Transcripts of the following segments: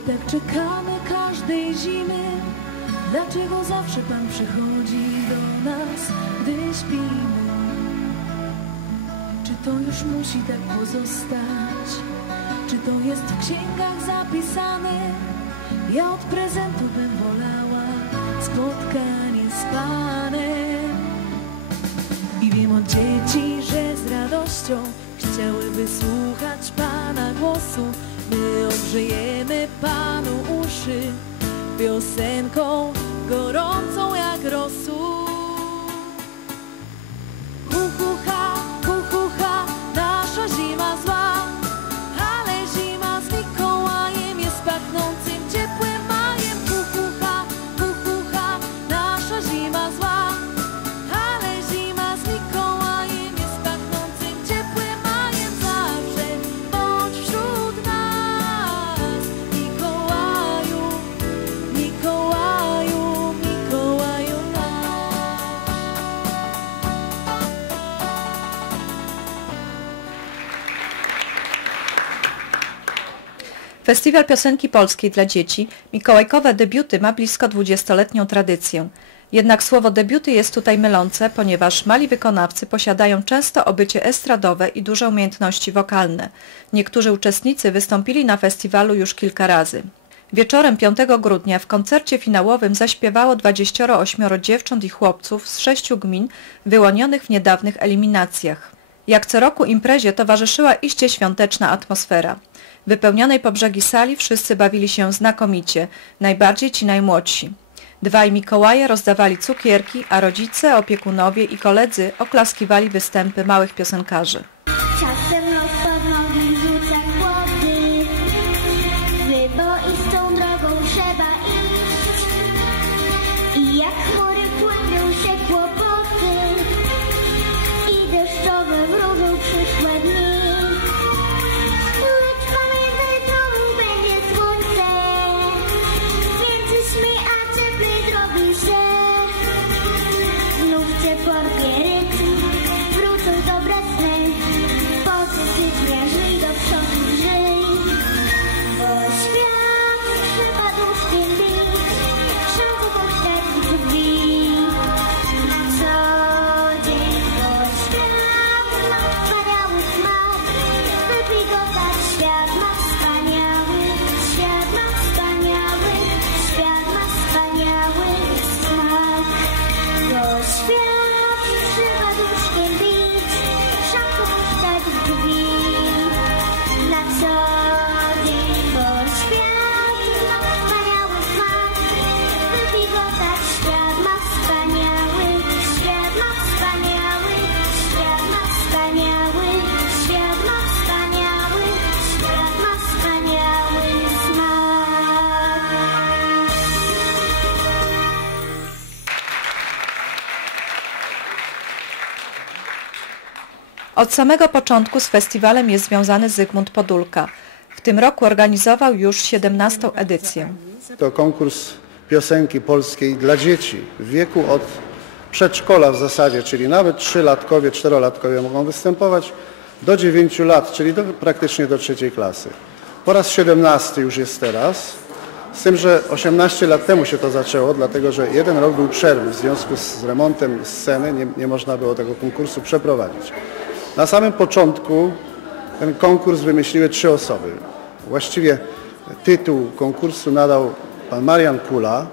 tak czekamy każdej zimy? Dlaczego zawsze Pan przychodzi do nas, gdy śpimy? Czy to już musi tak pozostać? Czy to jest w księgach zapisane? Ja od prezentu bym wolała spotkanie z Panem. I wiem od dzieci, że z radością chciałyby słuchać Pana głosu. Ogrzejemy Panu uszy piosenką gorącą jak rosół. Festiwal Piosenki Polskiej dla dzieci, mikołajkowe debiuty ma blisko 20-letnią tradycję. Jednak słowo debiuty jest tutaj mylące, ponieważ mali wykonawcy posiadają często obycie estradowe i duże umiejętności wokalne. Niektórzy uczestnicy wystąpili na festiwalu już kilka razy. Wieczorem 5 grudnia w koncercie finałowym zaśpiewało 28 dziewcząt i chłopców z sześciu gmin wyłonionych w niedawnych eliminacjach. Jak co roku imprezie towarzyszyła iście świąteczna atmosfera. Wypełnionej po brzegi sali wszyscy bawili się znakomicie, najbardziej ci najmłodsi. Dwaj Mikołaje rozdawali cukierki, a rodzice, opiekunowie i koledzy oklaskiwali występy małych piosenkarzy. Czasem Od samego początku z festiwalem jest związany Zygmunt Podulka. W tym roku organizował już 17. edycję. To konkurs piosenki polskiej dla dzieci w wieku od przedszkola w zasadzie, czyli nawet trzylatkowie, czterolatkowie mogą występować, do 9 lat, czyli do, praktycznie do trzeciej klasy. Po raz 17 już jest teraz, z tym, że 18 lat temu się to zaczęło, dlatego że jeden rok był przerwy w związku z remontem sceny, nie, nie można było tego konkursu przeprowadzić. Na samym początku ten konkurs wymyśliły trzy osoby. Właściwie tytuł konkursu nadał pan Marian Kula,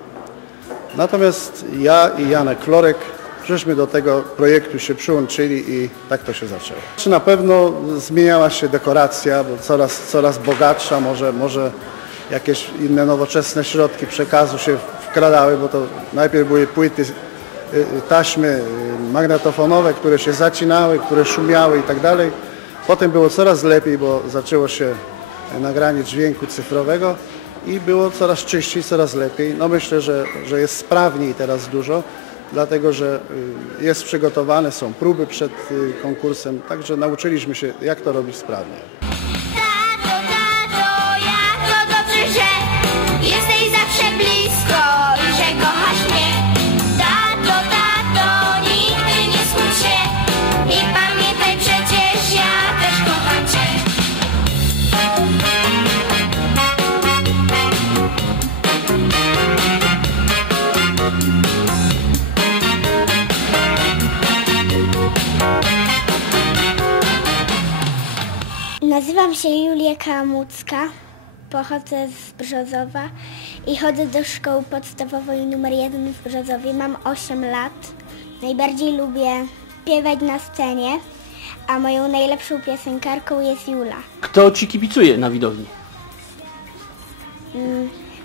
natomiast ja i Janek Florek żeśmy do tego projektu się przyłączyli i tak to się zaczęło. Czy na pewno zmieniała się dekoracja, bo coraz, coraz bogatsza, może, może jakieś inne nowoczesne środki przekazu się wkradały, bo to najpierw były płyty, taśmy y, magnetofonowe, które się zacinały, które szumiały i tak dalej. Potem było coraz lepiej, bo zaczęło się nagranie dźwięku cyfrowego i było coraz czyściej, coraz lepiej. No myślę, że, że jest sprawniej teraz dużo, dlatego że y, jest przygotowane, są próby przed y, konkursem, także nauczyliśmy się jak to robić sprawnie. Nazywam się Julia Kałamucka, pochodzę z Brzozowa i chodzę do szkoły podstawowej numer 1 w Brzozowie. Mam 8 lat. Najbardziej lubię śpiewać na scenie, a moją najlepszą piosenkarką jest Jula. Kto ci kibicuje na widowni?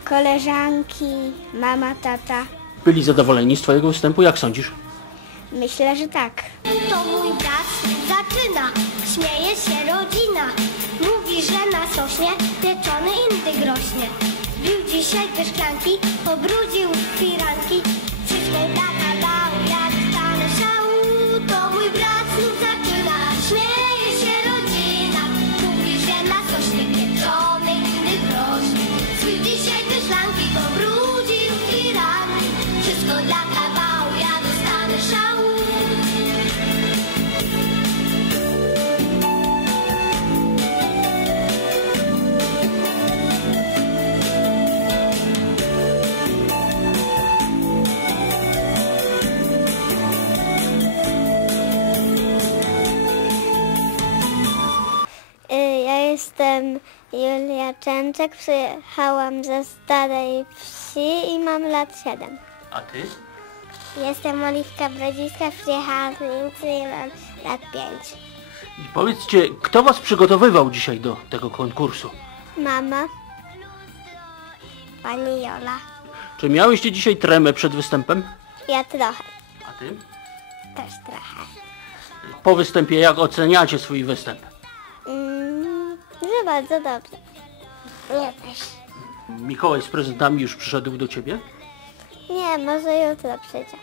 Koleżanki, mama, tata. Byli zadowoleni z twojego występu, jak sądzisz? Myślę, że tak. To mój brat zaczyna, śmieje się rodzina. Sośnie pieczony indyk rośnie. Bił dzisiaj te szklanki, pobrudził firanki. Julia Częczek, przyjechałam ze Starej Wsi i mam lat 7. A ty? Jestem Oliwka Brodziska, przyjechałam z Niemcy i mam lat 5. I powiedzcie, kto was przygotowywał dzisiaj do tego konkursu? Mama, pani Jola, Czy miałyście dzisiaj tremę przed występem? ja trochę, A ty? też trochę. Po występie jak oceniacie swój występ? Bardzo dobrze. Ja też. Mikołaj z prezentami już przyszedł do ciebie? Nie, może jutro przyjdzie.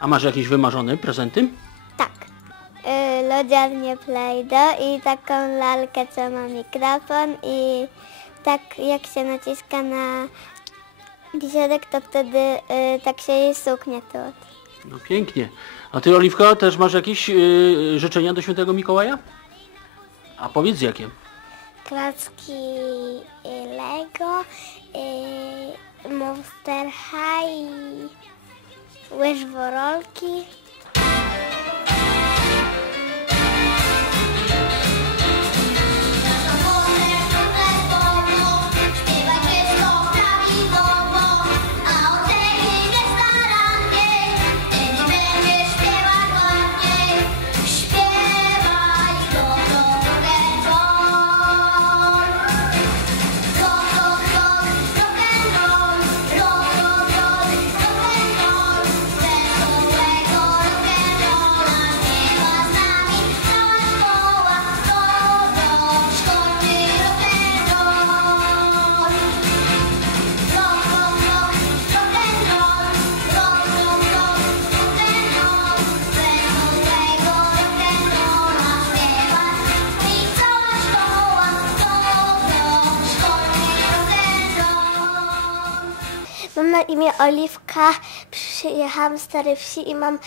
A masz jakieś wymarzone prezenty? Tak. Y, lodziarnię Play-Doh i taką lalkę, co ma mikrofon i tak jak się naciska na wizerek, to wtedy y, tak się jej suknie tu. No pięknie. A ty Oliwka też masz jakieś yy, życzenia do świętego Mikołaja? A powiedz jakie? Klocki y, Lego, y, Monster High, łyżworolki. Mam na imię Oliwka, przyjechałam z Starej Wsi i mam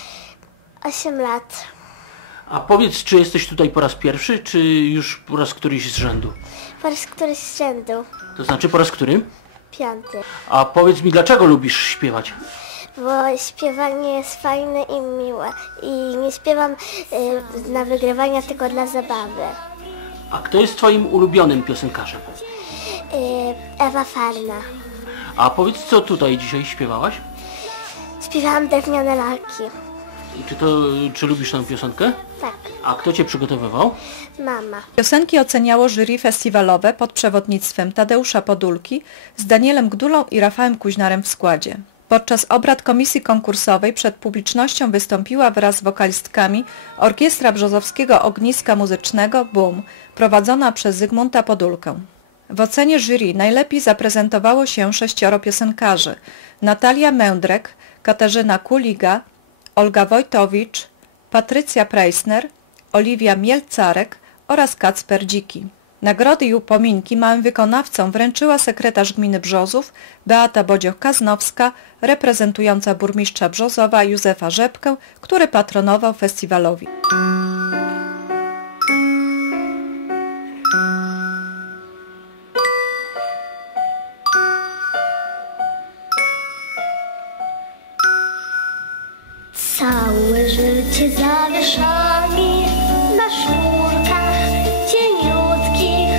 8 lat. A powiedz, czy jesteś tutaj po raz pierwszy, czy już po raz któryś z rzędu? Po raz któryś z rzędu, To znaczy po raz który? piąty. A powiedz mi, dlaczego lubisz śpiewać? Bo śpiewanie jest fajne i miłe. I nie śpiewam y, na wygrywania, tylko dla zabawy. A kto jest twoim ulubionym piosenkarzem? Y, Ewa Farna. A powiedz, co tutaj dzisiaj śpiewałaś? Śpiewałam drewniane lalki. I Czy, to, czy lubisz tę piosenkę? Tak, A kto cię przygotowywał? mama. Piosenki oceniało jury festiwalowe pod przewodnictwem Tadeusza Podulki z Danielem Gdulą i Rafałem Kuźnarem w składzie. Podczas obrad komisji konkursowej przed publicznością wystąpiła wraz z wokalistkami Orkiestra Brzozowskiego Ogniska Muzycznego BUM, prowadzona przez Zygmunta Podulkę. W ocenie jury najlepiej zaprezentowało się sześcioro piosenkarzy. Natalia Mędrek, Katarzyna Kuliga, Olga Wojtowicz, Patrycja Preissner, Oliwia Mielcarek oraz Kacper Dziki. Nagrody i upominki małym wykonawcom wręczyła sekretarz gminy Brzozów Beata Bodzioch-Kaznowska, reprezentująca burmistrza Brzozowa Józefa Rzepkę, który patronował festiwalowi. Całe życie zawieszami na sznurkach cieniutkich,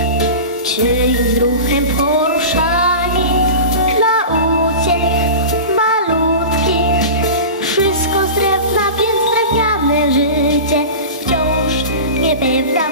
czyim ruchem poruszani dla uciech malutkich. Wszystko z drewna, więc drewniane życie wciąż niepewne.